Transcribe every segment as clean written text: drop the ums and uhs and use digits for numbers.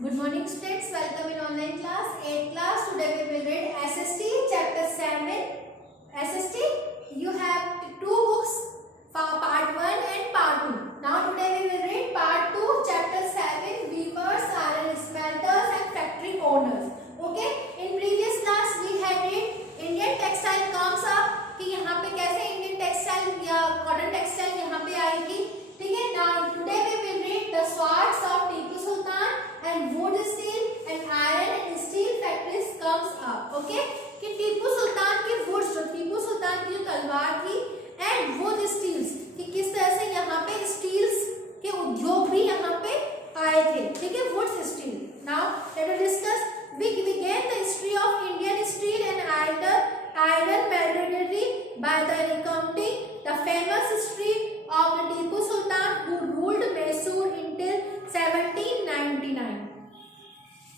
Good morning students, welcome in online class, 8th class. Today we will read SST chapter 7. SST, you have two books, part 1 and part 2. Now today we will read part 2 chapter 7, weavers, iron smelters and factory owners. Okay, in previous class we had read Indian textile comes up कि यहाँ पे कैसे Indian textile या cotton textile यहाँ पे आई थी. ठीक है. Now today we will read the swords of Tipu Sultan and wood steel and iron and steel factories comes up. Okay, कि टीपू सुल्तान की वुड्स, जो टीपू सुल्तान की जो तलवार थी एंड वुड स्टील्स, कि किस तरह से यहाँ पे स्टील्स के उद्योग भी यहाँ पे आए थे. ठीक है, would steel. Now let us discuss. We began the history of Indian steel and iron metallurgy by the recounting the famous history of the Tipu Sultan who ruled Mysore until 1799.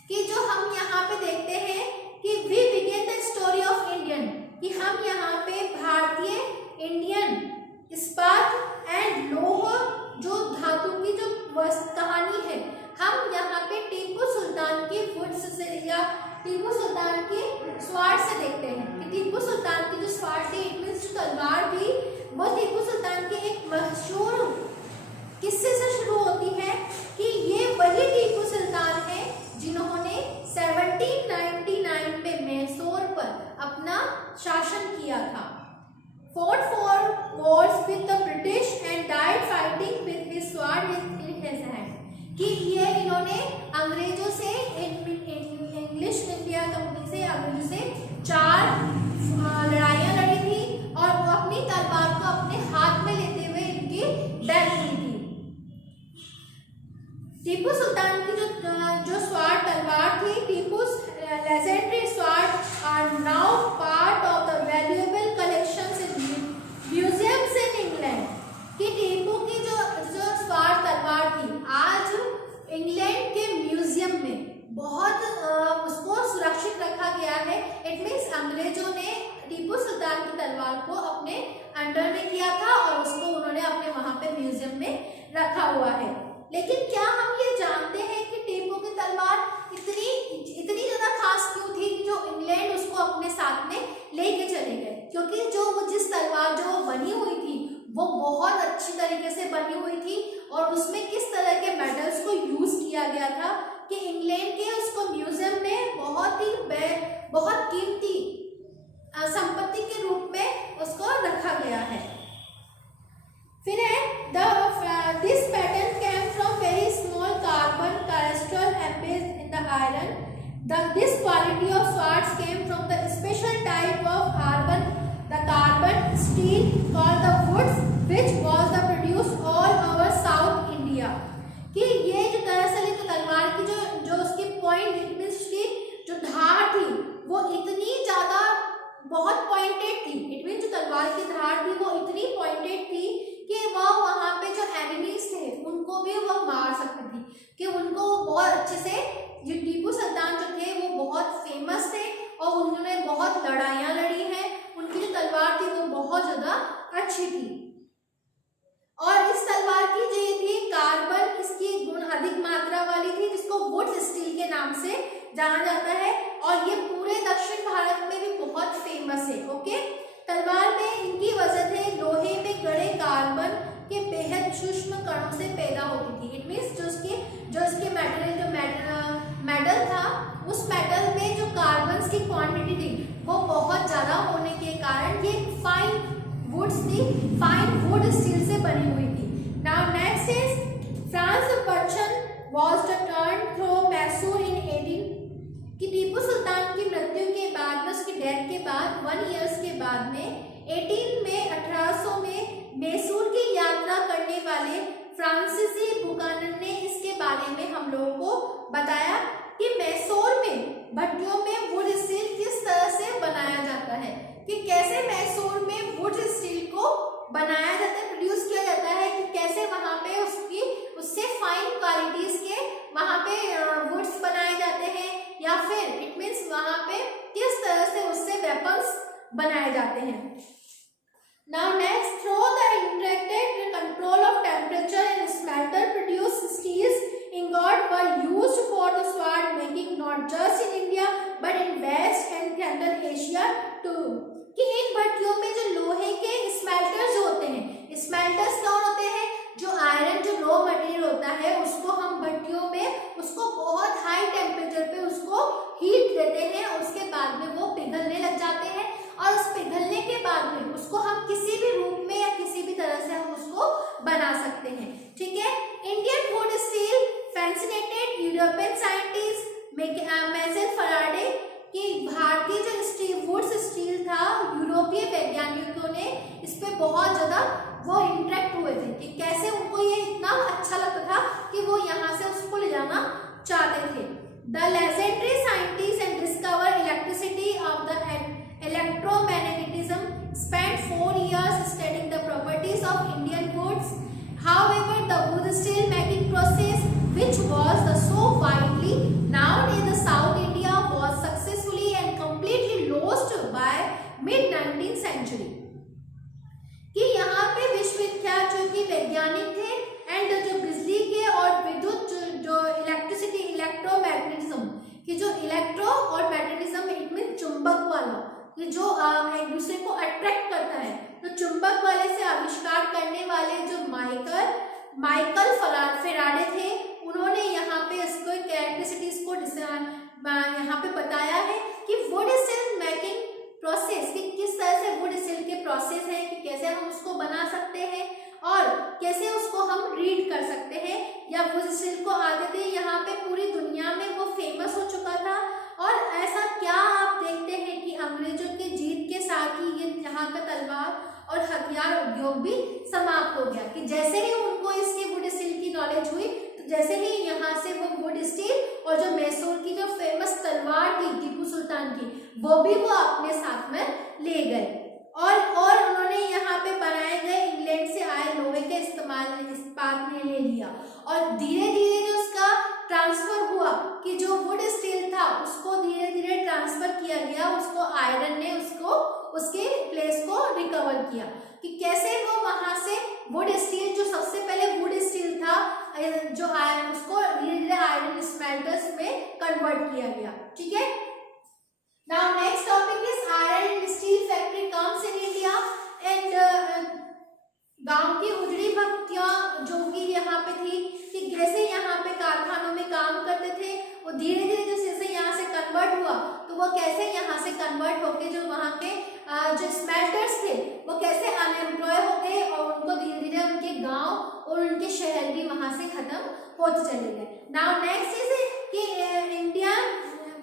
कि जो हम यहाँ पे देखते हैं कि we begin the story of Indian, कि हम यहाँ पे भारतीय इंडियन इस्पात एंड लोह जो धातु की जो कहानी है, हम यहाँ पे टीपू सुल्तान की वुड्स से या टीपू सुल्तान की स्वार्ड से देखते हैं. कि टीपू सुल्तान की जो स्वार्ड थी, इट मींस जो तलवार थी, वो टीपू सुल्तान के एक मशहूर किस्से से शुरू होती है कि ये वही टीपू सुल्तान है जिन्होंने 1799 में मैसूर पर अपना शासन किया था. Fought for wars with the British and died fighting with his sword in his hand. कि ये इन्होंने अंग्रेजों से इंग्लिश इंडिया कंपनी से अंग्रेजों से 4 लड़ाइयाँ लड़ी थी और वो अपनी तलवार को अपने हाथ में लेते हुए इनकी डेथ हुई थी. टीपू सुल्तान की जो स्वार्ड तलवार थी, टीपू's legendary sword are now part of the valuable collections in museums in England. कि टीपू की जो स्वार्ड तलवार थी आज इंग्लैंड के म्यूजियम में बहुत उसको सुरक्षित रखा गया है. इट मीन्स अंग्रेजों ने टीपू सुल्तान की तलवार को अपने अंडर में किया था और उसको उन्होंने अपने वहां पे म्यूजियम में रखा हुआ है. लेकिन क्या हम ये जानते हैं कि टीपू की तलवार इतनी ज्यादा खास क्यों थी कि जो इंग्लैंड उसको अपने साथ में लेके चले गए? क्योंकि जो वो जिस तलवार जो बनी हुई थी वो बहुत अच्छी तरीके से बनी हुई थी और उसमें किस तरह के मेटल्स को यूज किया गया था कि इंग्लैंड के उसको म्यूजियम में बहुत कीमती संपत्ति के रूप में उसको रखा गया है. फिर है this pattern came from very small carbon crystal embedded in the iron. This quality of swords came from the special type of carbon steel called the woods, which was the produced all over South India. कि ये जो दरअसल एक तलवार की जो उसकी point, it means की जो धार थी वो इतनी ज्यादा बहुत पॉइंटेड थी. इट मींस जो तलवार की धार थी वो इतनी पॉइंटेड थी कि वह वहां पे जो एनिमीज थे उनको भी वह मार सकती थी. कि उनको बहुत अच्छे से, जो टीपू सुल्तान जो थे वो बहुत फेमस थे और उन्होंने बहुत लड़ाइयाँ लड़ी हैं. उनकी जो तलवार थी वो बहुत ज्यादा अच्छी थी. और इस तलवार की जो ये थी कार्बन, इसकी गुण अधिक मात्रा वाली थी जिसको वुड स्टील के नाम से जाना जाता है और ये पूरे दक्षिण भारत में भी बहुत फेमस है. ओके, तलवार में इनकी वजह थे लोहे में गड़े कार्बन के बेहद सूक्ष्म कणों से पैदा होती थी. इट मींस जो इसके मेटल था, उस मेटल में जो कार्बन की क्वांटिटी थी वो बहुत ज्यादा होने के कारण ये फाइन वुड स्टील से बनी हुई थी. Now next is Francis Buchanan was the turn through Mysore in 18. कि टीपू सुल्तान की मृत्यु के बाद में, उसकी डेथ के बाद 1 ईयर्स के बाद में 1800 में मैसूर की यात्रा करने वाले फ्रांसीसी बुकानन ने इसके बारे में हम लोगों को बताया कि मैसूर में भट्टियों में वुड स्टील किस तरह से बनाया जाता है, कि कैसे मैसूर में वुड स्टील को बनाया जाता है, प्रोड्यूस किया जाता है, कि कैसे वहां पे उससे फाइन क्वालिटीज के वहां पे वुड्स बनाए जाते हैं या फिर इट मींस वहां पे किस तरह से उससे वेपन्स बनाए जाते हैं. Now next, through the integrated control of temperature and smelter produced steels ingot were used for the to कि इन भट्टियों में जो लोहे के स्मेल्टर्स होते हैं, स्मेल्टर्स कौन होते हैं, जो आयरन जो रॉ मटेरियल होता है उसको हम भट्टियों में उसको बहुत हाई टेम्परेचर पे उसको हीट देते हैं, उसके बाद में वो पिघलने लग जाते हैं और उस पिघलने के बाद में उसको हम किसी भी रूप में या किसी भी तरह से हम उसको बना सकते हैं। ठीक है, Indian wootz steel fascinated European scientist Michael Faraday कि भारतीय जो वुड स्टील था, यूरोपीय वैज्ञानिकों ने इस पे बहुत ज्यादा वो इंटरेक्ट हुए थे कि कैसे उनको ये इतना अच्छा लगता था कि वो यहाँ से उसको ले जाना चाहते थे। The legendary scientist and discover elasticity of the electromagnetism spent 4 years studying the properties of Indian woods. However, the wood steel making process, which was so widely known in the South India, was successfully and completely lost by mid 19th century. कि यहाँ पे विश्वविख्यात जो कि वैज्ञानिक थे and जो बिजली के और विद्युत जो इलेक्ट्रिसिटी इलेक्ट्रोमैग्नेटिज्म कि जो इलेक्ट्रो और मैग्नेटिज्म इट मीन चुंबक वाला कि जो एक दूसरे को अट्रैक्ट करता है, तो चुंबक वाले से आविष्कार करने वाले जो माइकल फेराडे थे, उन्होंने यहाँ पे इसको कैरेक्टरिस्टिक्स को यहाँ पे बताया है कि वुड स्टील मेकिंग प्रोसेस कि किस तरह से वुड स्टील के प्रोसेस है कि कैसे हम उसको बना सकते हैं और कैसे उसको हम रीड कर सकते हैं या वुड स्टील को आते थे यहाँ पे पूरी दुनिया में वो फेमस हो चुका था। और ऐसा क्या आप देखते हैं कि अंग्रेजों के जीत के साथ ही ये यहाँ का तलवार और हथियार उद्योग भी समाप्त हो गया कि जैसे ही उनको इसके वुड स्टील की नॉलेज हुई तो जैसे ही यहाँ से वो वुड स्टील और जो मैसूर की जो फेमस तलवार थी टीपू सुल्तान की वो भी वो अपने साथ में ले गए और उन्होंने यहाँ पे बनाए गए इंग्लैंड से आए लोहे के इस्पात ने ले लिया और धीरे धीरे जो उसका ट्रांसफर हुआ कि जो वुड स्टील था उसको धीरे धीरे ट्रांसफर किया गया, उसको आयरन ने उसको उसके प्लेस को रिकवर किया कि कैसे वो वहां से वुड स्टील जो सबसे पहले वुड स्टील था जो आयरन उसको धीरे धीरे आयरन स्मेल्टर्स में कन्वर्ट किया गया। ठीक है, now next topic is iron and steel factory comes in India and गांव की उजड़ी भट्टियां जो कि यहाँ पे थी कि जैसे यहाँ पे कारखानों में काम करते थे वो धीरे धीरे जैसे यहाँ से कन्वर्ट हुआ तो वो कैसे यहाँ से कन्वर्ट होके जो वहाँ के जो स्मेल्टर्स थे वो कैसे अनएम्प्लॉय हो गए और उनको धीरे धीरे उनके गांव और उनके शहर भी वहाँ से खत्म होते चले गए। नाउ नेक्स्ट इज कि इंडिया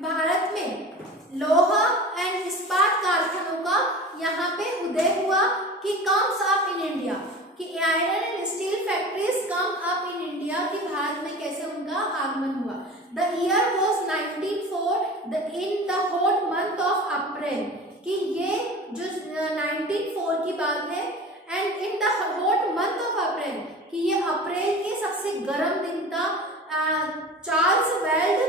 भारत में लोहा एंड इस्पात कारखानों का यहाँ पे उदय हुआ कि कम्स अप इन इंडिया कि iron and steel factories come up in India कि भारत में कैसे उनका आगमन हुआ। The year was 1904 in the hot month of April कि ये जो 1904 की बात है and in the hot month of April कि ये अप्रैल के सबसे गर्म दिन था। चार्ल्स वेल्ड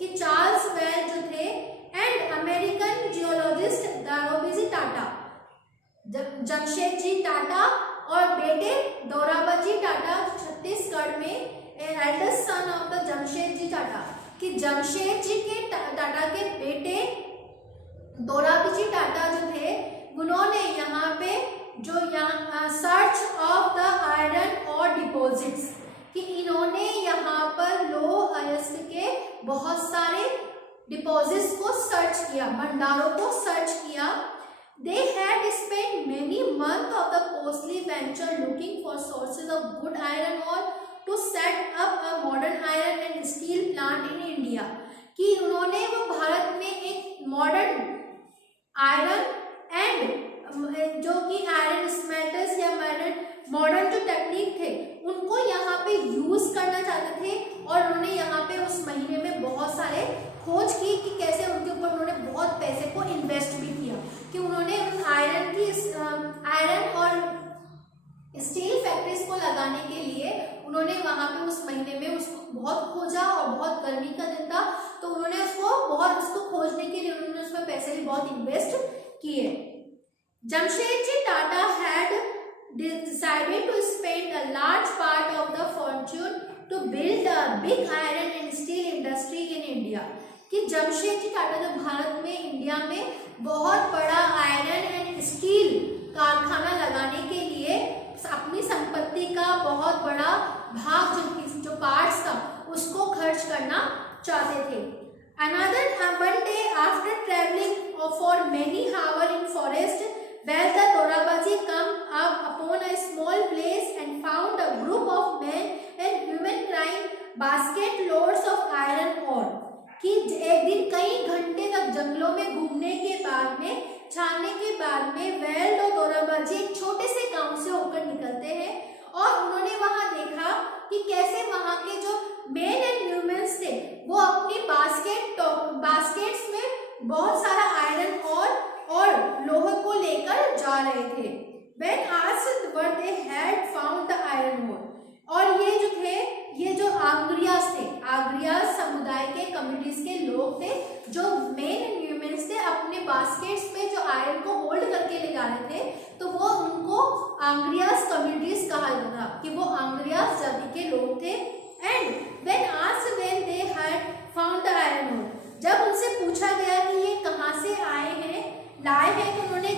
जो थे and American geologist Dorabji Tata Jamshedji Tata और बेटे दोराबजी टाटा छत्तीसगढ़ में eldest son of the Jamshedji Tata कि जमशेदजी के टाटा के बेटे दोराबजी टाटा जो थे उन्होंने यहाँ पे जो यहाँ सर्च ऑफ द आयरन और डिपॉजिट्स कि इन्होंने यहाँ पर लौह अयस्क के बहुत सारे डिपॉजिट्स को सर्च किया, भंडारों को सर्च किया। They had spent many months of the costly venture looking for sources of good iron ore to set up a modern iron and steel plant in India कि उन्होंने वो भारत में एक मॉडर्न आयरन एंड जो कि iron smelters या modern जो technique थे उनको यहाँ पे यूज करना चाहते थे और उन्होंने यहाँ पे उस महीने में बहुत सारे खोज की कि कैसे उनके ऊपर उन्होंने बहुत पैसे को इन्वेस्ट भी किया कि उन्होंने उन आयरन और स्टील फैक्ट्रीज को लगाने के लिए उन्होंने वहां पे उस महीने में उसको बहुत खोजा और बहुत गर्मी का दिन था तो उन्होंने उसको खोजने के लिए उन्होंने उसमें पैसे भी बहुत इन्वेस्ट किए। Jamshedji Tata had decided to spend a large part of the fortune to build a big iron and steel industry in India कि जमशेदजी टाटा जो भारत में, इंडिया में बहुत बड़ा आयरन एंड स्टील कारखाना लगाने के लिए अपनी संपत्ति का बहुत बड़ा भाग जो पार्ट्स था उसको खर्च करना चाहते थे। Another one day after traveling for many hours in forest, well the Dorabaji come up upon a small place and found a group of men and women carrying basket loads of iron ore। कि एक दिन कई घंटे तक जंगलों में घूमने के बाद में, छानने के बाद में वेल और दोराबाजी एक छोटे से गांव से होकर निकलते हैं और उन्होंने वहां देखा कि कैसे वहां के जो मेन एंड वुमेन्स थे वो अपनी बास्केट्स में बहुत सारा आयरन और लोहे को लेकर जा रहे थे। When asked where they had found the iron ore, और ये जो थे, ये जो आग्रियास थे, आग्रियास समुदाय के कम्युनिटीज के लोग थे जो मेन एंड वुमेन्स थे, अपने बास्केट्स में जो आयरन को होल्ड करके ले जा रहे थे, तो वो उनको आंग्रियास कम्युनिटीज कहा जाता था कि वो आंग्रियास जाति के लोग थे। And when asked when they had found the iron ore, जब उनसे पूछा गया कि ये कहाँ से लाए हैं, तो उन्होंने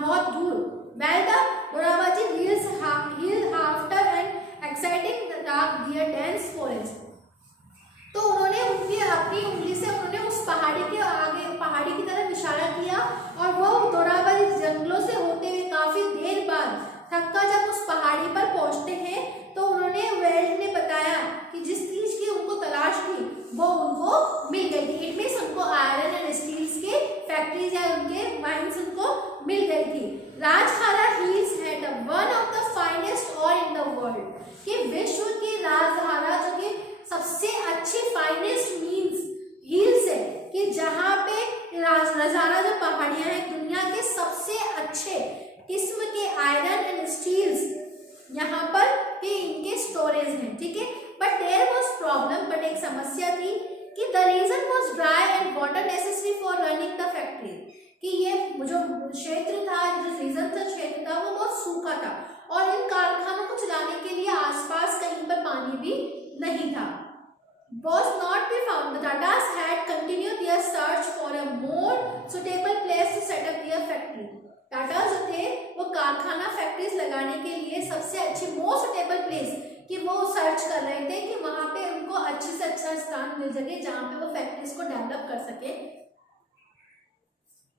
बहुत दूर well the Dorabaji healed after an exciting dark deer dense forest, तो उन्होंने अपनी उंगली से उन्होंने उस पहाड़ी की तरफ इशारा किया और वो दोराबाजी जंगलों से होते हुए काफी देर बाद थककर जब उस पहाड़ी पर पहुंचते हैं तो उन्होंने वेल्ड ने बताया कि जिस चीज की उनको तलाश थी वो उनको मिल गई थी। इट मीन्स उनको आयरन एंड स्टील्स के फैक्ट्रीज या उनके माइंस उनको मिल गई थी। Rajhara hills had one of the finest oil in the world, कि विश्व की राजहारा जो कि सबसे अच्छी फाइनेस्ट मीन्स हिल्स है, कि जहाँ पे राजहारा जो पहाड़ियां हैं दुनिया के सबसे अच्छे किस्म के आयरन एंड स्टील्स यहाँ पर के इनके स्टोरेज हैं, ठीक है। But there was problem, but एक समस्या थी कि the reason was dry and water necessary for running the factory, कि ये जो क्षेत्र था, जो रीजन था, क्षेत्र था, वो बहुत सूखा था और इन कारखानों को चलाने के लिए आसपास कहीं पर पानी भी नहीं था। Was not be found. The Tatas had continued their search for a more suitable place to set up their factory. Tata जो थे वो कारखाना फैक्ट्रीज लगाने के लिए सबसे अच्छी मोस्ट सुटेबल प्लेस कि वो सर्च कर रहे थे कि वहां पे उनको अच्छे से अच्छा स्थान मिल सके जहां पे वो फैक्ट्रीज को डेवलप कर सके।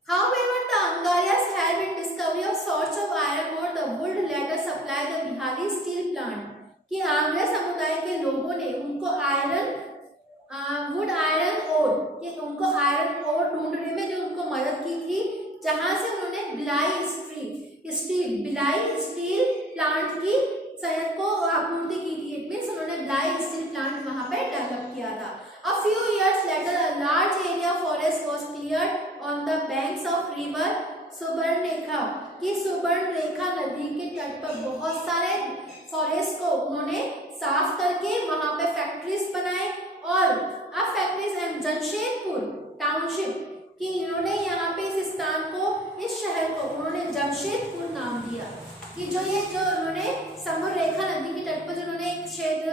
However, the Angarias had been discovery of source of iron ore the would later supply the Bihari steel plant, कि आंग्रिया समुदाय के लोगों ने उनको वुड आयरन ओर ढूंढने में जो उनको मदद की थी, जहां से उन्होंने भिलाई स्टील प्लांट की संयंत्र को आपूर्ति की थी। इट मीन्स उन्होंने भिलाई स्टील प्लांट वहां पे डेवलप किया था। A few years later, a large area forest was cleared on the banks of river Subarnarekha, कि सुवर्णरेखा नदी के तट पर बहुत सारे फॉरेस्ट को उन्होंने साफ करके वहां पे फैक्ट्रीज बनाए और अब फैक्ट्रीज एंड जमशेदपुर टाउनशिप, कि इन्होंने यहाँ पे इस स्थान को, इस शहर को उन्होंने जमशेदपुर नाम दिया, कि जो उन्होंने समुद्र रेखा नदी के तट पर जो उन्होंने एक क्षेत्र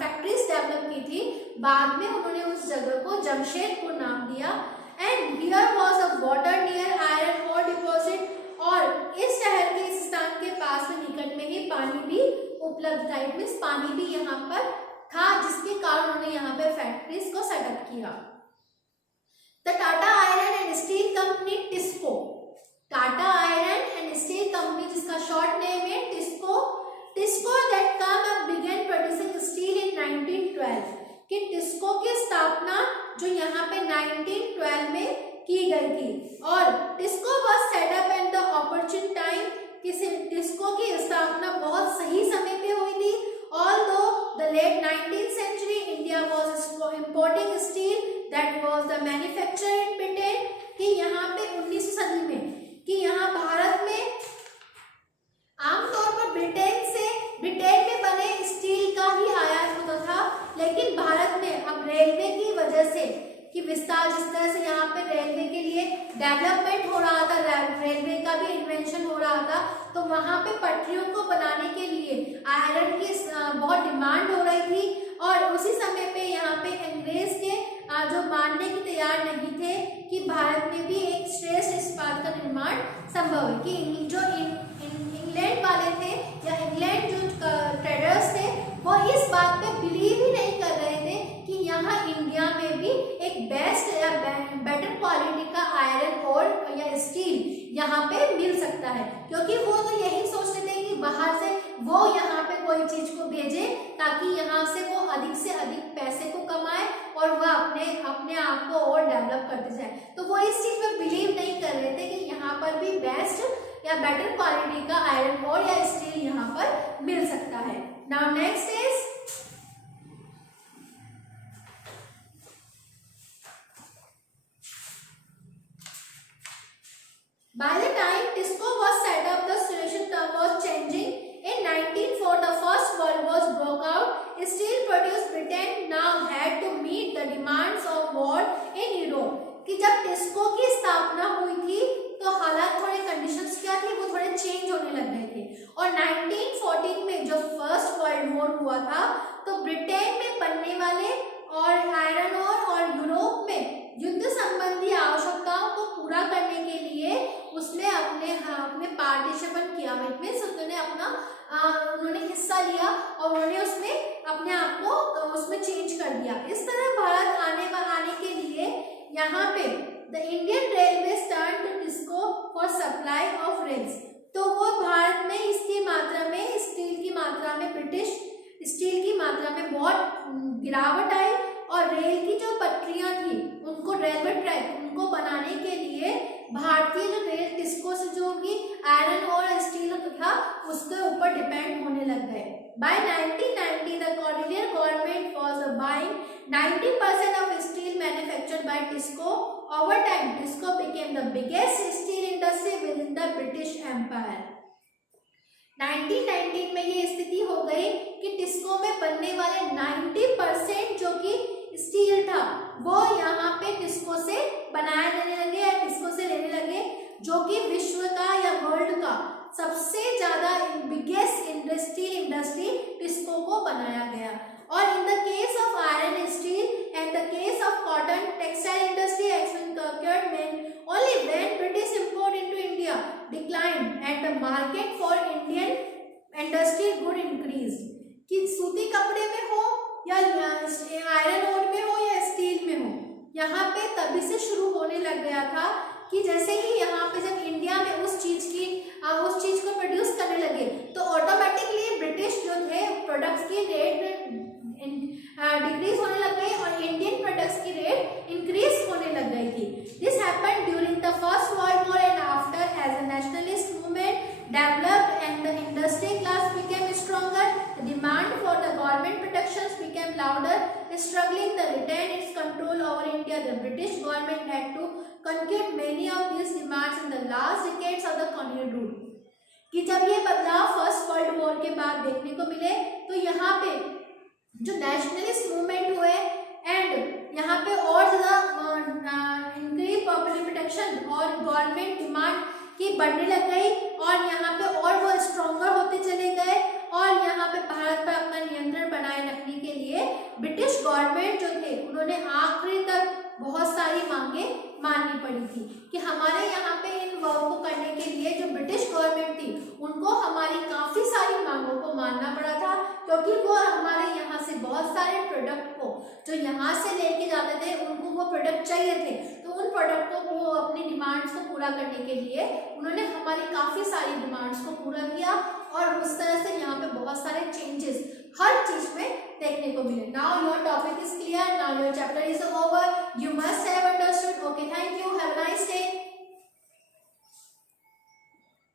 फैक्ट्रीज डेवलप की थी, बाद में उन्होंने उस जगह को जमशेदपुर नाम दिया। And here was a water near iron ore deposit, और इस शहर के इस स्थान के पास में निकट में ही पानी भी उपलब्ध था। इट मीन्स पानी भी यहाँ पर था, जिसके कारण उन्होंने यहाँ पे फैक्ट्रीज को सेटअप किया। The Tata iron and steel company TISCO, Tata iron and steel company जिसका शॉर्ट नेम है TISCO that come up began producing steel in 1912, कि टिस्को की स्थापना जो यहाँ पे 1912 में की गई थी और TISCO was set up at the opportune time, कि टिस्को की स्थापना बहुत सही समय पे हुई थी। Although the late 19th century India was importing steel that was the manufactured in Britain, कि यहाँ पे 19वीं सदी में, कि यहाँ भारत में आमतौर पर ब्रिटेन में बने स्टील का ही आयात होता था, लेकिन भारत में अब रेलवे की वजह से कि विस्तार, जिस तरह से यहाँ पे रेलवे के लिए डेवलपमेंट हो रहा था, रेलवे का भी इन्वेंशन हो रहा था, तो वहाँ पे पटरियों को बनाने के लिए आयरन की बहुत डिमांड हो रही थी। और उसी समय पे यहाँ पे अंग्रेज के जो मानने कि भारत में भी एक श्रेष्ठ इस्पात का निर्माण संभव है। कि जो इंग्लैंड वाले थे या इंग्लैंड जो ट्रेडर्स थे वो इस बात पे बिलीव ही नहीं कर रहे थे कि यहाँ इंडिया में भी एक बेस्ट या बेटर क्वालिटी का आयरन और या स्टील यहाँ पे मिल सकता है, क्योंकि वो तो यही सोचते थे कि बाहर से वो यहाँ पे कोई चीज को भेजे ताकि यहाँ से वो अधिक से अधिक पैसे को कमाए और वह अपने आप को और डेवलप करते जाए। तो वो इस चीज पे बिलीव नहीं कर रहे थे कि यहाँ पर भी बेस्ट या बेटर क्वालिटी का आयरन और या स्टील यहाँ पर मिल सकता है। Now next is by the time TISCO was set up, the situation was changing. In 1904, the First World War broke out. Steel produced Britain now had to meet the demands of war in Europe. कि जब टिस्को की स्थापना हुई थी तो हालात थोड़े conditions क्या थे वो थोड़े चेंज होने लग गए थे। और 1914 में जो फर्स्ट वर्ल्ड वॉर हुआ था तो ब्रिटेन में बनने वाले और आयरन और यूरोप में युद्ध संबंधी आवश्यकताओं को पूरा करने के लिए उसने अपने पार्टिसिपेट किया। उन्होंने हिस्सा लिया और उन्होंने उसमें अपने आप को उसमें चेंज कर दिया। इस तरह भारत आने के लिए यहाँ पे the Indian railway turn to TISCO for supply of rails. तो वो भारत में इसकी मात्रा में स्टील की मात्रा में ब्रिटिश स्टील की मात्रा में बहुत गिरावट आई और रेल की जो पटरियां थी उनको रेलवे ट्रैक उनको बनाने के लिए भारतीय जो रेल टिस्को से जो भी आयरन और स्टील था उसके ऊपर डिपेंड होने लग गए। By 1990, the colonial government was buying 90% of steel manufactured by TISCO. Over time, TISCO became the biggest steel industry within the British Empire. 1919 में ये स्थिति हो गई कि टिस्को में बनने वाले 90% जो कि स्टील था वो यहाँ पे टिस्को से बनाया जाने लगे या टिस्को से लेने लगे, जो कि विश्व का या वर्ल्ड का सबसे ज्यादा बिगेस्ट इंडस्ट्री टिस्को को बनाया गया। और in the case of iron steel and the case of cotton textile industry only when British import into India declined and the market for Indian industry good increased। कि सूती कपड़े में हो या आयरन ओर में हो या स्टील में हो, यहाँ पे तभी से शुरू होने लग गया था कि जैसे ही यहाँ पे जब इंडिया में उस चीज को प्रोड्यूस करने लगे तो ऑटोमेटिकली ब्रिटिश जो थे प्रोडक्ट्स की रेट डिक्रीज होने लग गई और इंडियन प्रोडक्ट्स की रेट इंक्रीज होने लग गई थी। This happened during the first world war and after as a nationalist movement developed and the industry class became stronger, the demand for the government protections became louder, struggling to retain its control over India. The British government had to concede many of these demands in the last decades of the colonial rule। कि जब ये बदलाव first world war के बाद देखने को मिले तो यहाँ पे जो नेशनलिस्ट मूवमेंट हुए एंड यहाँ पे और ज़्यादा इंक्रीज पॉपुलर प्रोटेक्शन और गवर्नमेंट डिमांड की बढ़ने लग गई और यहाँ पे और वो स्ट्रॉन्गर होते चले गए और यहाँ पे भारत पर अपना नियंत्रण बनाए रखने के लिए ब्रिटिश गवर्नमेंट जो थे उन्होंने आखिरी तक बहुत सारी मांगे माननी पड़ी थी कि हमारे यहाँ पे इन वर्क को करने के लिए जो ब्रिटिश गवर्नमेंट थी उनको हमारी काफ़ी सारी मांगों को मानना पड़ा था, क्योंकि वो हमारे यहाँ से बहुत सारे प्रोडक्ट को जो यहाँ से लेके जाते थे उनको वो प्रोडक्ट चाहिए थे, तो उन प्रोडक्ट को वो अपनी डिमांड्स को पूरा करने के लिए उन्होंने हमारी काफ़ी सारी डिमांड्स को पूरा किया और उस तरह से यहाँ पे बहुत सारे चेंजेस हर चीज़ में देखने को मिले। Now your topic is clear, now your chapter is over.